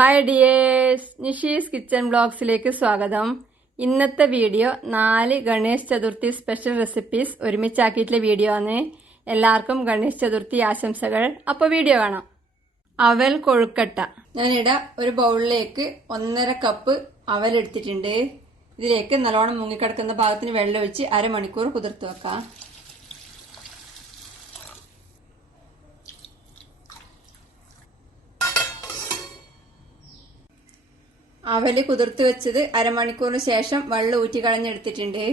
Hi dears, Nishi's kitchen ബ്ലോഗ്സിലേക്ക് സ്വാഗതം. ഇന്നത്തെ video 4 Ganesh Chaturthi special recipes ഒരുമിച്ചാക്കിയിട്ടുള്ള വീഡിയോ ആണ്. എല്ലാവർക്കും ഗണേശ് ചതുർത്ഥി ആശംസകൾ. അപ്പോൾ വീഡിയോ കാണാം. അവൽ കൊഴുക്കട്ട. ഞാനിവിടെ ഒരു ബൗളിലേക്ക് 1.5 കപ്പ് അവൽ എടുത്തിട്ടുണ്ട്. ഇതിലേക്ക് നല്ലോണം മുങ്ങിക്കിടക്കുന്ന ഭാഗത്തിന് വെള്ളം ഒഴിച്ച് അരമണിക്കൂർ കുതിർത്ത് വെക്കാം. അവല് കുതിർത്ത് വെച്ചത് അരമണിക്കൂറിന് ശേഷം വെള്ളം ഊറ്റി കളഞ്ഞെടുത്തിട്ടുണ്ട്.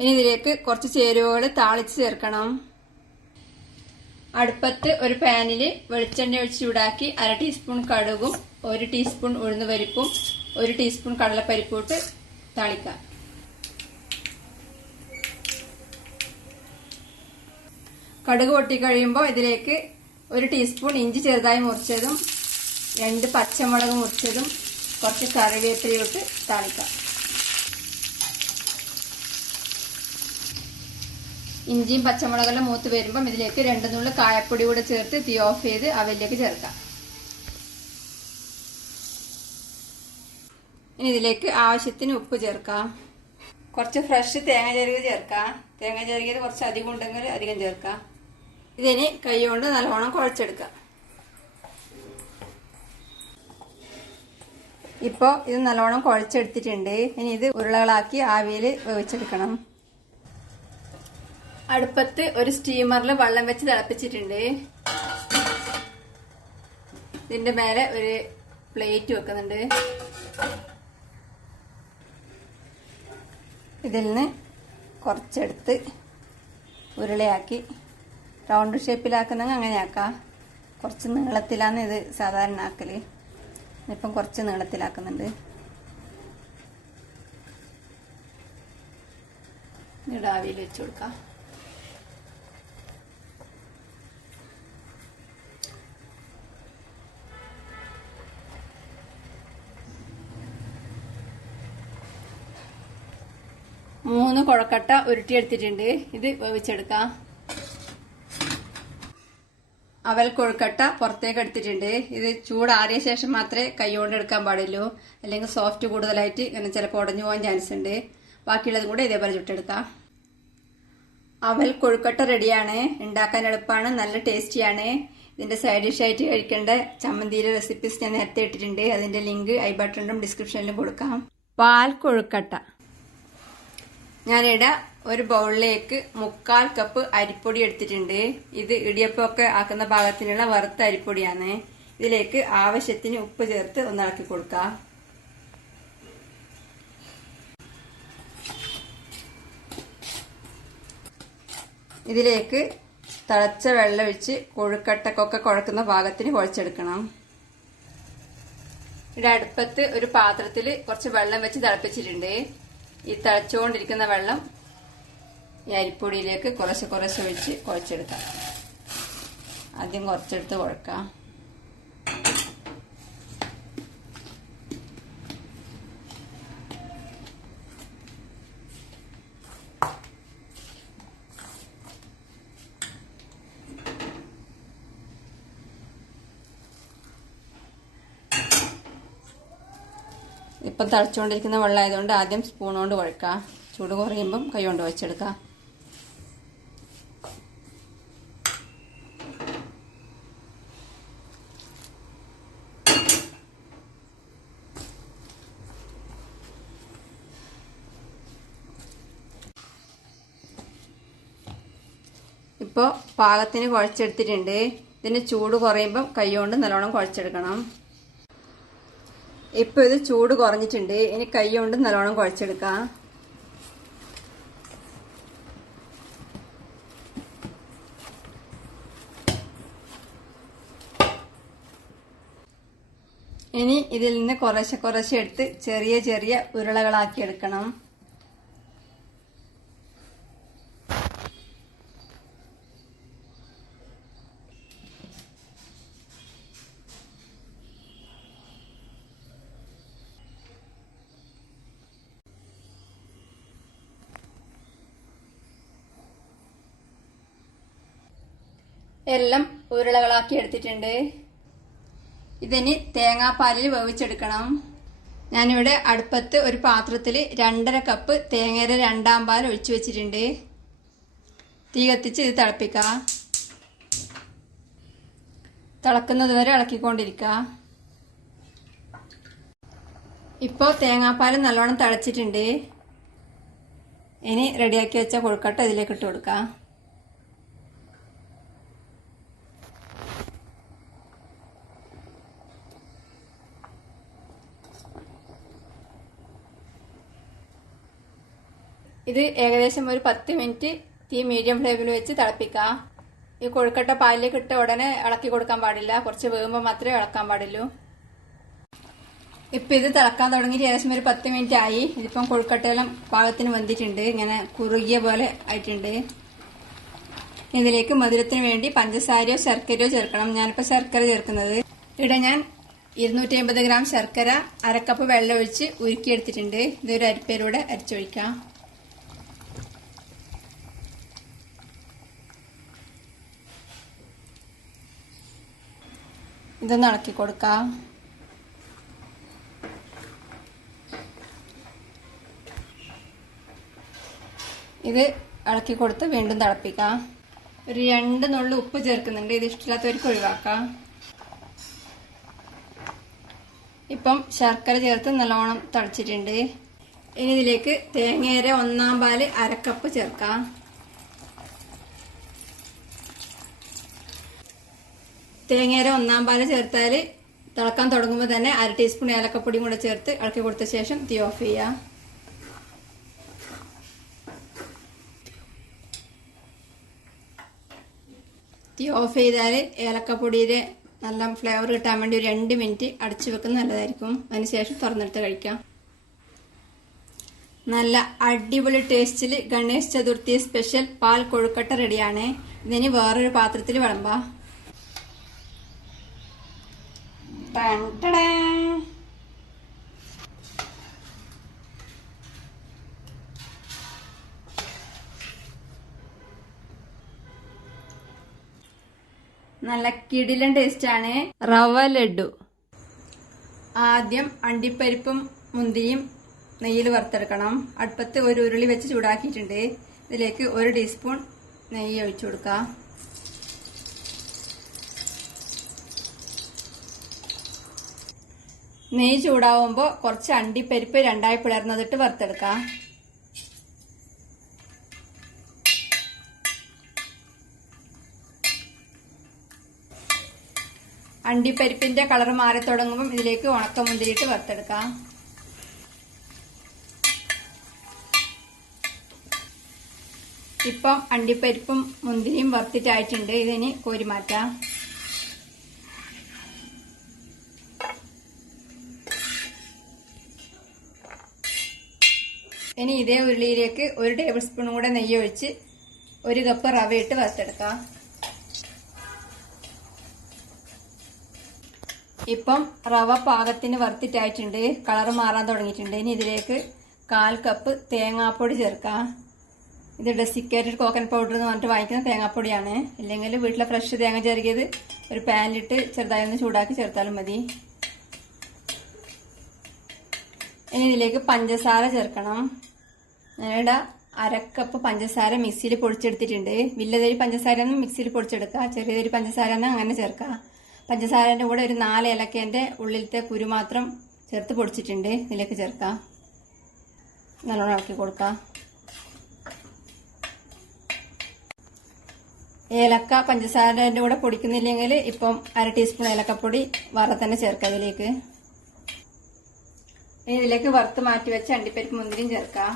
ഇനി ഇതിലേക്ക് കുറച്ച് ചേരുവകൾ താളിച്ച് ചേർക്കണം. അടുപ്പത്ത് ഒരു പാനിൽ വെളിച്ചെണ്ണ ഒഴിച്ച് ചൂടാക്കി 1/2 ടീസ്പൂൺ കടുകും 1 ടീസ്പൂൺ ഉഴുന്നുപരിപ്പും 1 ടീസ്പൂൺ കടലപ്പരിപ്പും ഇട്ട് താളിക്കാം. കടുക് പൊട്ടിക്കഴിയുമ്പോൾ ഇതിലേക്ക് 1 ടീസ്പൂൺ ഇഞ്ചി ചെറുതായി മുറിച്ചതും 2 പച്ചമുളക് മുറിച്ചതും കുറച്ച് കറിവേപ്പിലയും ഇട്ട് താളിക്കാം. ഇഞ്ചിയും പച്ചമുളകെല്ലാം മൂത്ത് വരുമ്പം ഇതിലേക്ക് 2 നുള്ളി കായപ്പൊടി കൂടെ ചേർത്ത് തീ ഓഫ് ചെയ്ത് അവലിലേക്ക് ചേർക്കാം. ഇനി ഇതിലേക്ക് ആവശ്യത്തിന് ഉപ്പ് ചേർക്കാം. കുറച്ച് ഫ്രഷ് തേങ്ങ ചെറുകിയത് ചേർക്കാം. തേങ്ങ ചെറുകിയത് കുറച്ച് അധികം ഉണ്ടെങ്കിൽ അധികം ചേർക്കാം. ഇതിനി കൈ കൊണ്ട് നല്ലോണം കുഴച്ചെടുക്കാം. ഇപ്പോൾ ഇത് നല്ലോണം കുഴച്ചെടുത്തിട്ടുണ്ട്. ഇനി ഇത് ഉരുളകളാക്കി ആവിയിൽ വേവിച്ചെടുക്കണം. അടുപ്പത്ത് ഒരു സ്റ്റീമറിൽ വെള്ളം വെച്ച് തിളപ്പിച്ചിട്ടുണ്ട്. ഇതിന്റെ മേലെ ഒരു പ്ലേറ്റ് വെക്കുന്നുണ്ട്. ഇതിൽ നിന്ന് കുറച്ചെടുത്ത് ഉരുളയാക്കി റൗണ്ട് ഷേപ്പിലാക്കുന്നെങ്കിൽ അങ്ങനെ ആക്കാം. കുറച്ച് നീളത്തിലാണ് ഇത് സാധാരണ ആക്കല്. ഇപ്പം കുറച്ച് നീളത്തിലാക്കുന്നുണ്ട്. ആവിയിൽ വെച്ച് കൊടുക്കാം. മൂന്ന് കൊഴക്കട്ട ഉരുട്ടിയെടുത്തിട്ടുണ്ട്. ഇത് വേവിച്ചെടുക്കാം. അവൽ കൊഴുക്കട്ട പുറത്തേക്ക് എടുത്തിട്ടുണ്ട്. ഇത് ചൂടാറിയ ശേഷം മാത്രമേ കൈകൊണ്ട് എടുക്കാൻ പാടുള്ളൂ, അല്ലെങ്കിൽ സോഫ്റ്റ് കൂടുതലായിട്ട് ഇങ്ങനെ ചിലപ്പോൾ ഉടഞ്ഞു പോകാൻ ചാൻസ് ഉണ്ട്. ബാക്കിയുള്ളതും കൂടെ ഇതേപോലെ ചുട്ടെടുക്കാം. അവൽ കൊഴുക്കട്ട റെഡിയാണ്. ഉണ്ടാക്കാൻ എളുപ്പമാണ്, നല്ല ടേസ്റ്റിയാണ്. ഇതിന്റെ സൈഡ് ഡിഷായിട്ട് കഴിക്കേണ്ട ചമ്മന്തിയുടെ റെസിപ്പീസ് ഞാൻ നേരത്തെ ഇട്ടിട്ടുണ്ട്. അതിന്റെ ലിങ്ക് ഐ ബട്ടണിലും ഡിസ്ക്രിപ്ഷനിലും കൊടുക്കാം. പാൽ കൊഴുക്കട്ട. ഞാനിവിടെ ഒരു ബൗളിലേക്ക് 1/4 കപ്പ് അരിപ്പൊടി എടുത്തിട്ടുണ്ട്. ഇത് ഇടിയപ്പമൊക്കെ ആക്കുന്ന പാകത്തിനുള്ള വറുത്ത അരിപ്പൊടിയാണ്. ഇതിലേക്ക് ആവശ്യത്തിന് ഉപ്പ് ചേർത്ത് ഒന്ന് ഇളക്കി കൊടുക്കാം. ഇതിലേക്ക് തിളച്ച വെള്ളം ഒഴിച്ച് കൊഴുക്കട്ടക്കൊക്കെ കുഴക്കുന്ന പാകത്തിന് കുഴച്ചെടുക്കണം. ഇവിടെ അടുപ്പത്ത് ഒരു പാത്രത്തിൽ കുറച്ച് വെള്ളം വെച്ച് തിളപ്പിച്ചിട്ടുണ്ട്. ഈ തിളച്ചുകൊണ്ടിരിക്കുന്ന വെള്ളം ഈ അരിപ്പൊടിയിലേക്ക് കുറച്ച് ഒഴിച്ച് കുഴച്ചെടുക്കാം. ആദ്യം കുറച്ചെടുത്ത് കുഴക്കാം. ഇപ്പം തിളച്ചുകൊണ്ടിരിക്കുന്ന വെള്ളം ആയതുകൊണ്ട് ആദ്യം സ്പൂൺ കൊണ്ട് കുഴക്കാം. ചൂട് കുറയുമ്പം കൈ കൊണ്ട് വെച്ചെടുക്കാം. ഇപ്പോൾ പാകത്തിന് കുഴച്ചെടുത്തിട്ടുണ്ട്. ഇതിന് ചൂട് കുറയുമ്പം കൈ കൊണ്ട് നല്ലോണം കുഴച്ചെടുക്കണം. ഇപ്പോൾ ഇത് ചൂട് കുറഞ്ഞിട്ടുണ്ട്. ഇനി കൈ കൊണ്ട് നല്ലോണം കുഴച്ചെടുക്കാം. ഇനി ഇതിൽ നിന്ന് കുറച്ച് എടുത്ത് ചെറിയ ഉരുളകളാക്കി എടുക്കണം. എല്ലാം ഉരുളകളാക്കി എടുത്തിട്ടുണ്ട്. ഇതിനി തേങ്ങാപ്പാലിൽ വേവിച്ചെടുക്കണം. ഞാനിവിടെ അടുപ്പത്ത് ഒരു പാത്രത്തിൽ 2.5 കപ്പ് തേങ്ങയുടെ 2ാം പാൽ ഒഴിച്ചു വെച്ചിട്ടുണ്ട്. തീ കത്തിച്ച് ഇത് തിളപ്പിക്കുക. തിളക്കുന്നത് വരെ ഇളക്കിക്കൊണ്ടിരിക്കുക. ഇപ്പോൾ തേങ്ങാപ്പാൽ നല്ലോണം തിളച്ചിട്ടുണ്ട്. ഇനി റെഡിയാക്കി വെച്ച കൊഴുക്കട്ട ഇതിലേക്ക് ഇട്ട് കൊടുക്കാം. ഇത് ഏകദേശം ഒരു 10 മിനിറ്റ് തീ മീഡിയം ഫ്ലെയിമിൽ വെച്ച് തിളപ്പിക്കാം. ഈ കൊഴുക്കട്ട പാലിലേക്ക് ഇട്ട ഉടനെ ഇളക്കി കൊടുക്കാൻ പാടില്ല. കുറച്ച് വേകുമ്പോൾ മാത്രമേ ഇളക്കാൻ പാടുള്ളൂ. ഇപ്പം ഇത് തിളക്കാൻ തുടങ്ങി ഏകദേശം ഒരു 10 മിനിറ്റ് ആയി. ഇതിപ്പം കൊഴുക്കട്ടയെല്ലാം പാകത്തിന് വെന്തിട്ടുണ്ട്. ഇങ്ങനെ കുറുകിയ പോലെ ആയിട്ടുണ്ട്. ഇതിലേക്ക് മധുരത്തിന് വേണ്ടി പഞ്ചസാരയോ ശർക്കരയോ ചേർക്കണം. ഞാനിപ്പോൾ ശർക്കര ചേർക്കുന്നത്. ഇവിടെ ഞാൻ 250 ഗ്രാം ശർക്കര 1/2 കപ്പ് വെള്ളം ഒഴിച്ച് ഉരുക്കിയെടുത്തിട്ടുണ്ട്. ഇതൊരു അരിപ്പയിലൂടെ അരിച്ചൊഴിക്കാം. ഇതൊന്ന് ഇളക്കി കൊടുക്കാം. ഇത് ഇളക്കി കൊടുത്ത് വീണ്ടും തിളപ്പിക്കാം. ഒരു 2 നുള്ളി ഉപ്പ് ചേർക്കുന്നുണ്ട്. ഇത് ഇഷ്ടമില്ലാത്തവർക്ക് ഒഴിവാക്കാം. ഇപ്പം ശർക്കര ചേർത്ത് നല്ലോണം തിളച്ചിട്ടുണ്ട്. ഇനി ഇതിലേക്ക് തേങ്ങയുടെ 1ാം പാല് 1/2 കപ്പ് ചേർക്കാം. തേങ്ങയുടെ 1ാം പാല് ചേർത്താൽ തിളക്കാൻ തുടങ്ങുമ്പോൾ തന്നെ 1/2 ടീസ്പൂൺ ഏലക്കപ്പൊടിയും കൂടെ ചേർത്ത് ഇളക്കി കൊടുത്ത ശേഷം തീ ഓഫ് ചെയ്യാം. തീ ഓഫ് ചെയ്താൽ ഏലക്കപ്പൊടിയുടെ നല്ല ഫ്ലേവർ കിട്ടാൻ വേണ്ടി ഒരു 2 മിനിറ്റ് അടച്ചു വെക്കുന്നത് നല്ലതായിരിക്കും. അതിനുശേഷം തുറന്നെടുത്ത് കഴിക്കാം. നല്ല അടിപൊളി ടേസ്റ്റിൽ ഗണേശ് ചതുർത്ഥി സ്പെഷ്യൽ പാൽ കൊഴുക്കട്ട റെഡിയാണ്. ഇതിന് വേറൊരു പാത്രത്തിൽ വിളമ്പാം. നല്ല കിടിലൻ ടേസ്റ്റ് ആണ്. റവ ലഡു. ആദ്യം അണ്ടിപ്പരിപ്പും മുന്തിരിയും നെയ്യിൽ വറുത്തെടുക്കണം. അടുപ്പത്ത് ഒരു ഉരുളി വെച്ച് ചൂടാക്കിയിട്ടുണ്ട്. ഇതിലേക്ക് 1 ടീസ്പൂൺ നെയ്യ് ഒഴിച്ചു കൊടുക്കാം. നെയ്യ് ചൂടാവുമ്പോൾ കുറച്ച് അണ്ടിപ്പരിപ്പ് 2ആയി പിളർന്നതിട്ട് വറുത്തെടുക്കാം. അണ്ടിപ്പരിപ്പിന്റെ കളർ മാറി തുടങ്ങുമ്പോൾ ഇതിലേക്ക് ഉണക്കമുന്തിരിയിട്ട് വറുത്തെടുക്കാം. ഇപ്പം അണ്ടിപ്പരിപ്പും മുന്തിരിയും വറുത്തിട്ടായിട്ടുണ്ട്. ഇതിന് കോരി മാറ്റാം. ഇനി ഇതേ ഉരുളിയിലേക്ക് 1 ടേബിൾ സ്പൂൺ കൂടെ നെയ്യ് ഒഴിച്ച് 1 കപ്പ് റവ ഇട്ട് വറുത്തെടുക്കാം. ഇപ്പം റവ പാകത്തിന് വറുത്തിട്ടായിട്ടുണ്ട്. കളർ മാറാൻ തുടങ്ങിയിട്ടുണ്ട്. ഇനി ഇതിലേക്ക് 1/4 കപ്പ് തേങ്ങാപ്പൊടി ചേർക്കാം. ഇത് ഡെസിക്കേറ്റഡ് കോക്കനട്ട് പൗഡർ എന്ന് പറഞ്ഞിട്ട് വാങ്ങിക്കുന്ന തേങ്ങാപ്പൊടിയാണ്. ഇല്ലെങ്കിൽ വീട്ടിലെ ഫ്രഷ് തേങ്ങ ചെറുകിയത് ഒരു പാനിലിട്ട് ചെറുതായി ഒന്ന് ചൂടാക്കി ചേർത്താലും മതി. ഇനി ഇതിലേക്ക് പഞ്ചസാര ചേർക്കണം. ഞാനിവിടെ 1/2 കപ്പ് പഞ്ചസാര മിക്സിയിൽ പൊടിച്ചെടുത്തിട്ടുണ്ട്. വലിയതരി പഞ്ചസാര ഒന്നും മിക്സിയിൽ പൊടിച്ചെടുക്കുക. ചെറിയതരി പഞ്ചസാര ഒന്നും അങ്ങനെ ചേർക്കുക. പഞ്ചസാരൻ്റെ കൂടെ ഒരു 4 ഏലക്കേൻ്റെ ഉള്ളിലത്തെ കുരു മാത്രം ചേർത്ത് പൊടിച്ചിട്ടുണ്ട്. ഇതിലേക്ക് ചേർക്കാം. നല്ലോണം ഇളക്കി കൊടുക്കാം. ഏലക്ക പഞ്ചസാരൻ്റെ കൂടെ പൊടിക്കുന്നില്ലെങ്കിൽ ഇപ്പം 1/2 ടീസ്പൂൺ ഏലക്കപ്പൊടി വറ തന്നെ ചേർക്കാം ഇതിലേക്ക്. ഇനി ഇതിലേക്ക് വറുത്ത് മാറ്റി വെച്ച അണ്ടിപ്പരിപ്പ് മുന്തിരിയും ചേർക്കാം.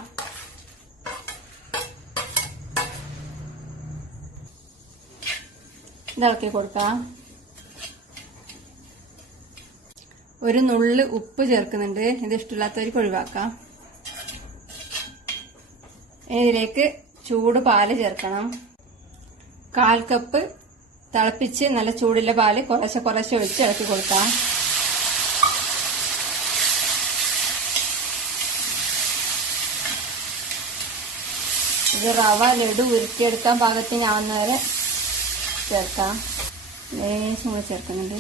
ഇളക്കി കൊടുക്കാം. 1 നുള്ള് ഉപ്പ് ചേർക്കുന്നുണ്ട്. ഇത് ഇഷ്ടമില്ലാത്തവർക്ക് ഒഴിവാക്കാം. ഇതിലേക്ക് ചൂട് പാല് ചേർക്കണം. 1/4 കപ്പ് തിളപ്പിച്ച് നല്ല ചൂടുള്ള പാല് കുറേശ്ശെ കുറേശ്ശെ ഒഴിച്ച് ഇളക്കി കൊടുക്കാം. ഇത് റവ ലഡു ഉരുട്ടിയെടുക്കാൻ പാകത്തിനാവുന്നവരെ ചേർക്കാം. ലേശം കൂടെ ചേർക്കുന്നുണ്ട്.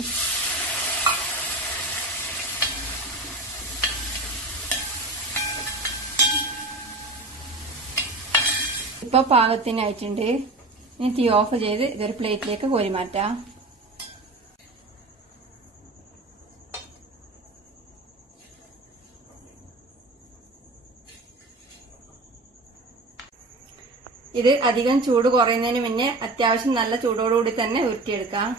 ഇപ്പോൾ പാകത്തിനായിട്ടുണ്ട്. ഇനി തീ ഓഫ് ചെയ്ത് ഇതൊരു പ്ലേറ്റിലേക്ക് കോരി മാറ്റാം. ഇത് അധികം ചൂട് കുറയുന്നതിന് മുന്നേ അത്യാവശ്യം നല്ല ചൂടോടുകൂടി തന്നെ ഉരുട്ടിയെടുക്കാം.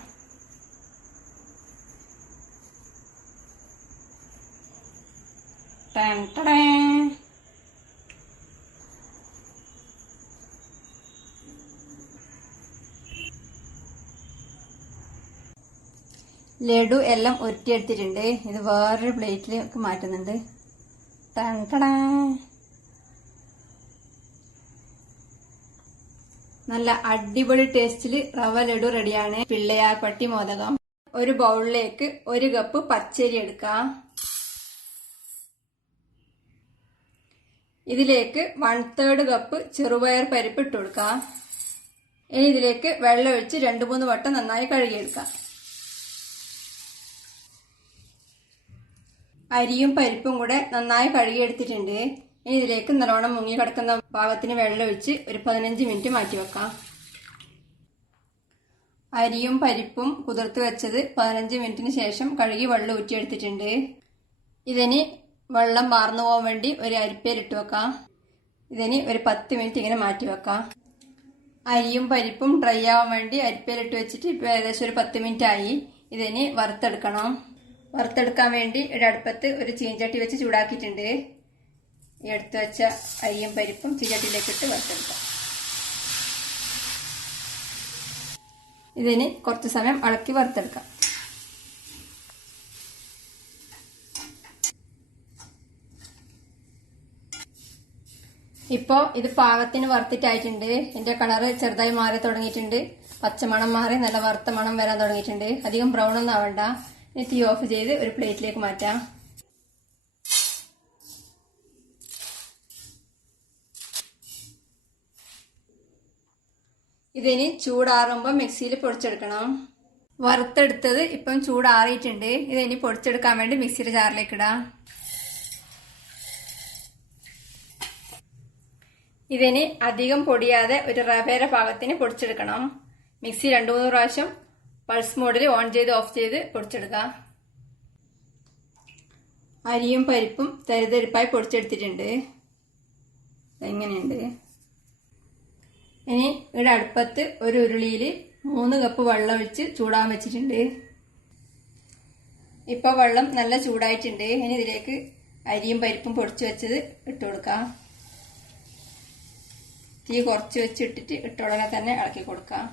ലഡു എല്ലാം ഉരുട്ടിയെടുത്തിട്ടുണ്ട്. ഇത് വേറൊരു പ്ലേറ്റിലേക്ക് മാറ്റുന്നുണ്ട്. നല്ല അടിപൊളി ടേസ്റ്റില് റവ ലഡു റെഡിയാണ്. പിള്ളയാർപ്പട്ടി മോദകം. ഒരു ബൗളിലേക്ക് 1 കപ്പ് പച്ചരി എടുക്കാം. ഇതിലേക്ക് 1/3 കപ്പ് ചെറുപയർ പരിപ്പ് ഇട്ട് കൊടുക്കാം. ഇനി ഇതിലേക്ക് വെള്ളം ഒഴിച്ച് 2-3 വട്ടം നന്നായി കഴുകിയെടുക്കാം. അരിയും പരിപ്പും കൂടെ നന്നായി കഴുകിയെടുത്തിട്ടുണ്ട്. ഇനി ഇതിലേക്ക് നല്ലോണം മുങ്ങി കിടക്കുന്ന പാകത്തിന് വെള്ളം ഒഴിച്ച് ഒരു 15 മിനിറ്റ് മാറ്റി വെക്കാം. അരിയും പരിപ്പും കുതിർത്ത് വെച്ചത് 15 മിനിറ്റിന് ശേഷം കഴുകി വെള്ളം ഊറ്റിയെടുത്തിട്ടുണ്ട്. ഇതിന് വെള്ളം വാർന്നു പോകാൻ വേണ്ടി ഒരു അരിപ്പയിലിട്ട് വെക്കാം. ഇതിന് ഒരു 10 മിനിറ്റ് ഇങ്ങനെ മാറ്റി വെക്കാം. അരിയും പരിപ്പും ഡ്രൈ ആവാൻ വേണ്ടി അരിപ്പയിലിട്ട് വെച്ചിട്ട് ഇപ്പോൾ ഏകദേശം ഒരു 10 മിനിറ്റ് ആയി. ഇതിന് വറുത്തെടുക്കണം. വറുത്തെടുക്കാൻ വേണ്ടി ഒരു അടുപ്പത്ത് ഒരു ചീഞ്ചട്ടി വെച്ച് ചൂടാക്കിയിട്ടുണ്ട്. ഈ എടുത്തു വെച്ച അരിയും പരിപ്പും ചീഞ്ചട്ടിയിലേക്ക് ഇട്ട് വറുത്തെടുക്കാം. ഇതിന് കുറച്ച് സമയം ഇളക്കി വറുത്തെടുക്കാം. ഇപ്പോൾ ഇത് പാകത്തിന് വറുത്തിട്ടായിട്ടുണ്ട്. ഇതിന്റെ കളറ് ചെറുതായി മാറി തുടങ്ങിയിട്ടുണ്ട്. പച്ചമണം മാറി നല്ല വറുത്ത മണം വരാൻ തുടങ്ങിയിട്ടുണ്ട്. അധികം ബ്രൗൺ ഒന്നും ആവണ്ട. ഇനി തീ ഓഫ് ചെയ്ത് ഒരു പ്ലേറ്റിലേക്ക് മാറ്റാം. ഇതിന് ചൂടാറുമ്പോൾ മിക്സിയിൽ പൊടിച്ചെടുക്കണം. വറുത്തെടുത്തത് ഇപ്പം ചൂടാറിയിട്ടുണ്ട്. ഇതിനി പൊടിച്ചെടുക്കാൻ വേണ്ടി മിക്സിയുടെ ജാറിലേക്ക് ഇടാം. ഇതിന് അധികം പൊടിയാതെ ഒരു റവയുടെ പാകത്തിന് പൊടിച്ചെടുക്കണം. മിക്സി 2-3 പ്രാവശ്യം പൾസ് മോഡിൽ ഓൺ ചെയ്ത് ഓഫ് ചെയ്ത് പൊടിച്ചെടുക്കാം. അരിയും പരിപ്പും തരിതരിപ്പായി പൊടിച്ചെടുത്തിട്ടുണ്ട്. എങ്ങനെയുണ്ട്? ഇനി ഇവിടെ അടുപ്പത്ത് ഒരു ഉരുളിയിൽ 3 കപ്പ് വെള്ളം ഒഴിച്ച് ചൂടാൻ വെച്ചിട്ടുണ്ട്. ഇപ്പോൾ വെള്ളം നല്ല ചൂടായിട്ടുണ്ട്. ഇനി ഇതിലേക്ക് അരിയും പരിപ്പും പൊടിച്ചു വെച്ചത് ഇട്ട് കൊടുക്കാം. തീ കുറച്ച് വെച്ചിട്ടിട്ട് ഇട്ടുടനെ തന്നെ ഇളക്കി കൊടുക്കാം.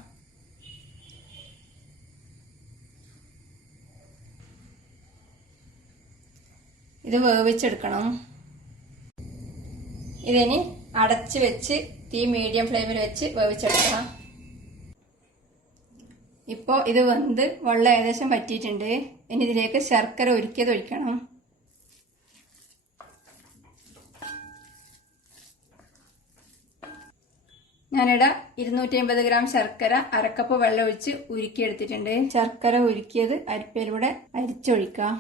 ഇത് വേവിച്ചെടുക്കണം. ഇതിന് അടച്ച് വെച്ച് തീ മീഡിയം ഫ്ലെയിമിൽ വെച്ച് വേവിച്ചെടുക്കാം. ഇപ്പോൾ ഇത് വെന്ത് വെള്ളം ഏകദേശം വറ്റിയിട്ടുണ്ട്. ഇനി ഇതിലേക്ക് ശർക്കര ഉരുക്കിയത് ഒഴിക്കണം. ഞാനിവിടെ 250 ഗ്രാം ശർക്കര 1/2 കപ്പ് വെള്ളം ഒഴിച്ച് ഉരുക്കിയെടുത്തിട്ടുണ്ട്. ശർക്കര ഉരുക്കിയത് അരിപ്പയിലൂടെ അരിച്ചൊഴിക്കാം.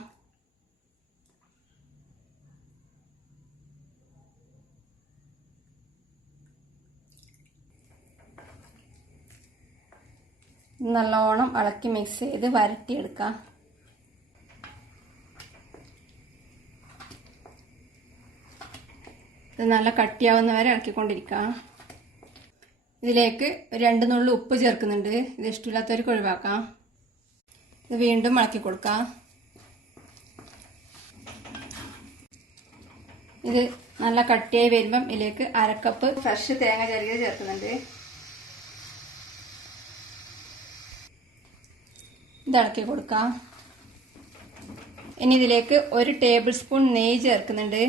നല്ലോണം ഇളക്കി മിക്സ് ചെയ്ത് വരട്ടിയെടുക്കാം. ഇത് നല്ല കട്ടിയാവുന്ന വരെ ഇളക്കിക്കൊണ്ടിരിക്കാം. ഇതിലേക്ക് 2 നുള്ളി ഉപ്പ് ചേർക്കുന്നുണ്ട്. ഇത് ഇഷ്ടമില്ലാത്തവർക്ക് ഒഴിവാക്കാം. ഇത് വീണ്ടും ഇളക്കി കൊടുക്കാം. ഇത് നല്ല കട്ടിയായി വരുമ്പം ഇതിലേക്ക് 1/2 കപ്പ് ഫ്രഷ് തേങ്ങ ചിരകിയത് ചേർക്കുന്നുണ്ട്. ഇത് ഇളക്കി കൊടുക്കാം. ഇനി ഇതിലേക്ക് 1 ടേബിൾ സ്പൂൺ നെയ്യ് ചേർക്കുന്നുണ്ട്.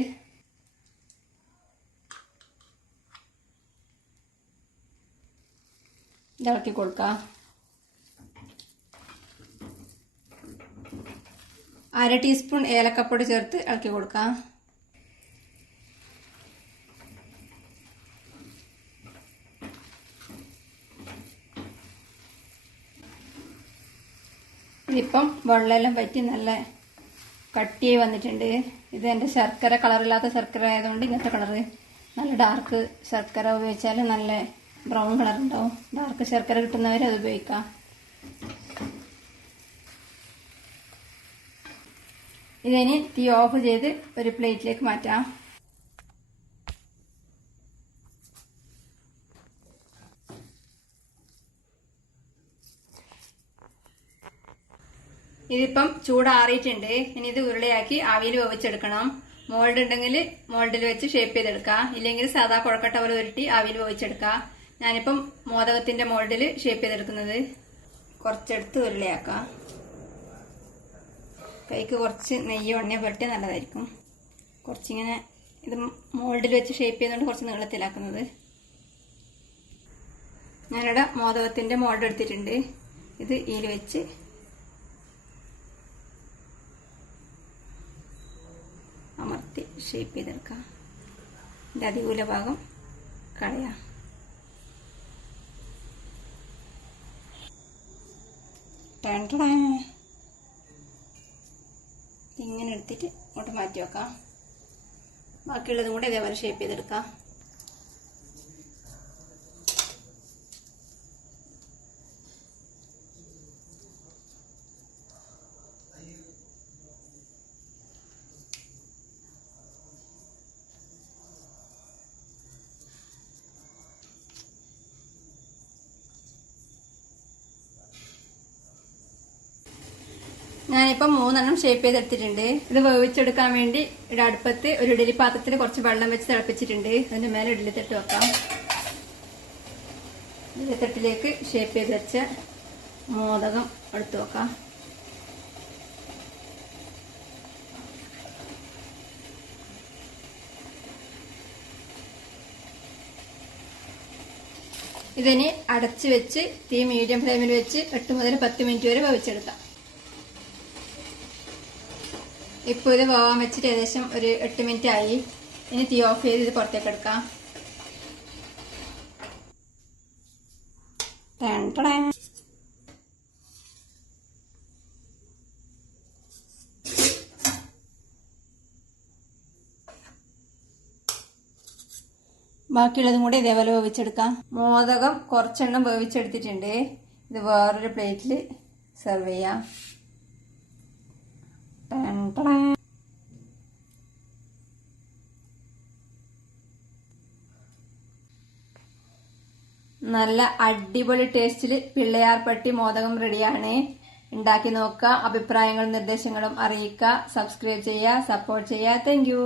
ഇത് ഇളക്കി കൊടുക്കാം. 1/2 ടീസ്പൂൺ ഏലക്കപ്പൊടി ചേർത്ത് ഇളക്കി കൊടുക്കാം. ഇതിപ്പം വെള്ളമെല്ലാം പറ്റി നല്ല കട്ടിയായി വന്നിട്ടുണ്ട്. ഇത് എൻ്റെ ശർക്കര കളറില്ലാത്ത ശർക്കര ആയതുകൊണ്ട് ഇങ്ങനത്തെ കളറ്. നല്ല ഡാർക്ക് ശർക്കര ഉപയോഗിച്ചാൽ നല്ല ബ്രൗൺ കളർ ഉണ്ടാവും. ഡാർക്ക് ശർക്കര കിട്ടുന്നവരെ അത് ഉപയോഗിക്കാം. ഇതിനി തീ ഓഫ് ചെയ്ത് ഒരു പ്ലേറ്റിലേക്ക് മാറ്റാം. ഇതിപ്പം ചൂടാറിയിട്ടുണ്ട്. ഇനി ഇത് ഉരുളയാക്കി ആവിയിൽ വേവിച്ചെടുക്കണം. മോൾഡ് ഉണ്ടെങ്കിൽ മോൾഡിൽ വെച്ച് ഷേപ്പ് ചെയ്തെടുക്കാം. ഇല്ലെങ്കിൽ സാധാ കുഴക്കട്ട പോലെ ഉരുട്ടി ആവിയിൽ വേവിച്ചെടുക്കാം. ഞാനിപ്പം മോദകത്തിന്റെ മോൾഡിൽ ഷേപ്പ് ചെയ്തെടുക്കുന്നത്. കുറച്ചെടുത്ത് ഉരുളയാക്കാം. കൈക്ക് കുറച്ച് നെയ്യ് എണ്ണ പുരട്ടിയാൽ നല്ലതായിരിക്കും. കുറച്ചിങ്ങനെ ഇത് മോൾഡിൽ വെച്ച് ഷേപ്പ് ചെയ്യുന്നതുകൊണ്ട് കുറച്ച് നീളത്തിലാക്കുന്നത്. ഞാനിവിടെ മോദകത്തിന്റെ മോൾഡ് എടുത്തിട്ടുണ്ട്. ഇത് ഇതിൽ വെച്ച് അമർത്തി ഷേപ്പ് ചെയ്തെടുക്കാം. ഇതിൻ്റെ അധികൂല ഭാഗം കളയാം. ഇങ്ങനെ എടുത്തിട്ട് ഇങ്ങോട്ട് മാറ്റി വെക്കാം. ബാക്കിയുള്ളതും കൂടെ ഇതേപോലെ ഷേപ്പ് ചെയ്തെടുക്കാം. ഞാനിപ്പം 3 ഷേപ്പ് ചെയ്തെടുത്തിട്ടുണ്ട്. ഇത് വേവിച്ചെടുക്കാൻ വേണ്ടി ഇവിടെ അടുപ്പത്ത് ഒരു ഇഡലി പാത്രത്തിൽ കുറച്ച് വെള്ളം വെച്ച് തിളപ്പിച്ചിട്ടുണ്ട്. അതിന്റെ മേലെ ഇഡലിത്തട്ട് വെക്കാം. ഇഡലിത്തട്ടിലേക്ക് ഷേപ്പ് ചെയ്ത് വെച്ച മോദകം എടുത്തു വെക്കാം. ഇതിനി അടച്ചു വെച്ച് തീ മീഡിയം ഫ്ലെയിമിൽ വെച്ച് 8 മുതൽ 10 മിനിറ്റ് വരെ വേവിച്ചെടുക്കാം. ഇപ്പോൾ ഇത് വേവാൻ വെച്ചിട്ട് ഏകദേശം ഒരു 8 മിനിറ്റ് ആയി. ഇനി തീ ഓഫ് ചെയ്ത് ഇത് പുറത്തേക്ക് എടുക്കാം. ബാക്കിയുള്ളതും കൂടെ ഇതേപോലെ വേവിച്ചെടുക്കാം. മോദകം കുറച്ചെണ്ണം വേവിച്ചെടുത്തിട്ടുണ്ട്. ഇത് വേറൊരു പ്ലേറ്റിൽ സെർവ് ചെയ്യാം. നല്ല അടിപൊളി ടേസ്റ്റിൽ പിള്ളയാർപ്പട്ടി മോദകം റെഡിയാണ്. ഉണ്ടാക്കി നോക്കുക. അഭിപ്രായങ്ങളും നിർദ്ദേശങ്ങളും അറിയിക്കുക. സബ്സ്ക്രൈബ് ചെയ്യുക, സപ്പോർട്ട് ചെയ്യുക. Thank you.